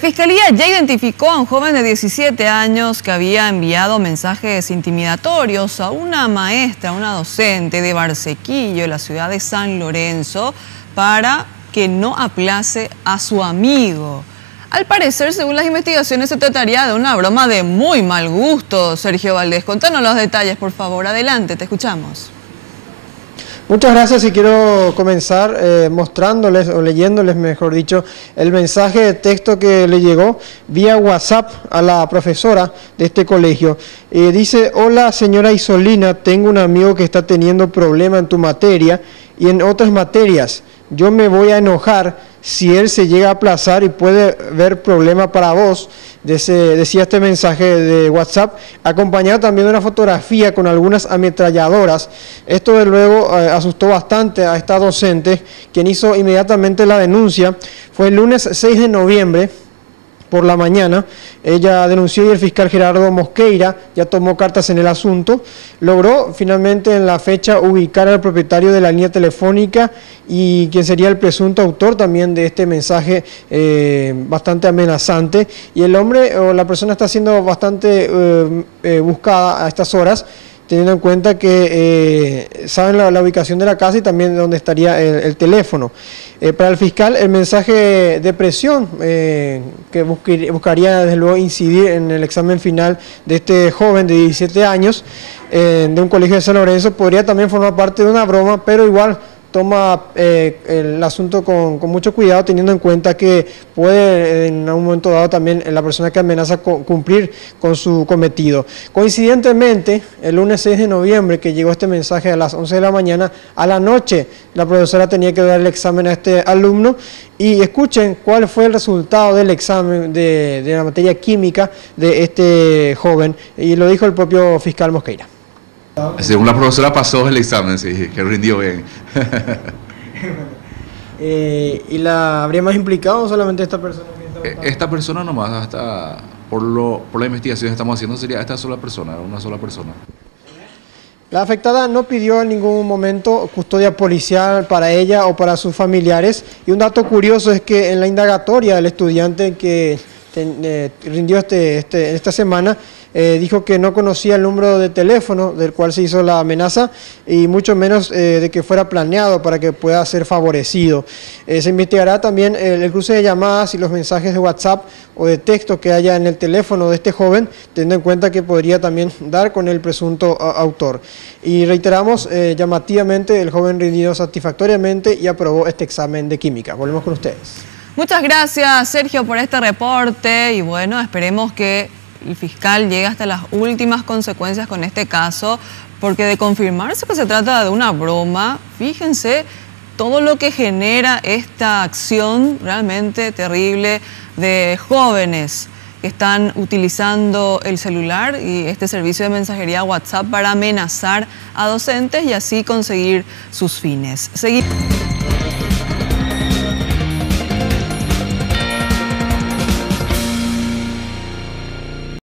La Fiscalía ya identificó a un joven de 17 años que había enviado mensajes intimidatorios a una maestra, una docente de Barcequillo, en la ciudad de San Lorenzo, para que no aplace a su amigo. Al parecer, según las investigaciones, se trataría de una broma de muy mal gusto. Sergio Valdés, contanos los detalles, por favor. Adelante, te escuchamos. Muchas gracias y quiero comenzar mostrándoles o leyéndoles, mejor dicho, el mensaje de texto que le llegó vía WhatsApp a la profesora de este colegio. Dice: hola señora Isolina, tengo un amigo que está teniendo problema en tu materia y en otras materias. Yo me voy a enojar si él se llega a aplazar y puede haber problema para vos. Decía este mensaje de WhatsApp, acompañado también de una fotografía con algunas ametralladoras. Esto de luego asustó bastante a esta docente, quien hizo inmediatamente la denuncia. Fue el lunes 6 de noviembre. Por la mañana, ella denunció y el fiscal Gerardo Mosqueira ya tomó cartas en el asunto. Logró finalmente en la fecha ubicar al propietario de la línea telefónica y quien sería el presunto autor también de este mensaje bastante amenazante. Y el hombre o la persona está siendo bastante buscada a estas horas, teniendo en cuenta que saben la ubicación de la casa y también dónde estaría el teléfono. Para el fiscal, el mensaje de presión que buscaría desde luego incidir en el examen final de este joven de 17 años de un colegio de San Lorenzo podría también formar parte de una broma, pero igual toma el asunto con mucho cuidado, teniendo en cuenta que puede en un momento dado también la persona que amenaza cumplir con su cometido. Coincidentemente, el lunes 6 de noviembre que llegó este mensaje a las 11 de la mañana, a la noche la profesora tenía que dar el examen a este alumno y escuchen cuál fue el resultado del examen de la materia química de este joven, y lo dijo el propio fiscal Mosqueira. Según la profesora pasó el examen, sí, que rindió bien. ¿Y la habría más implicado o solamente esta persona? Esta persona nomás, hasta por la investigación que estamos haciendo, sería esta sola persona, una sola persona. La afectada no pidió en ningún momento custodia policial para ella o para sus familiares, y un dato curioso es que en la indagatoria del estudiante que rindió esta semana, dijo que no conocía el número de teléfono del cual se hizo la amenaza y mucho menos de que fuera planeado para que pueda ser favorecido. Se investigará también el cruce de llamadas y los mensajes de WhatsApp o de texto que haya en el teléfono de este joven, teniendo en cuenta que podría también dar con el presunto autor. Y reiteramos, llamativamente, el joven rindió satisfactoriamente y aprobó este examen de química. Volvemos con ustedes. Muchas gracias, Sergio, por este reporte y bueno, esperemos que el fiscal llegue hasta las últimas consecuencias con este caso, porque de confirmarse que se trata de una broma, fíjense todo lo que genera esta acción realmente terrible de jóvenes que están utilizando el celular y este servicio de mensajería WhatsApp para amenazar a docentes y así conseguir sus fines. Seguimos.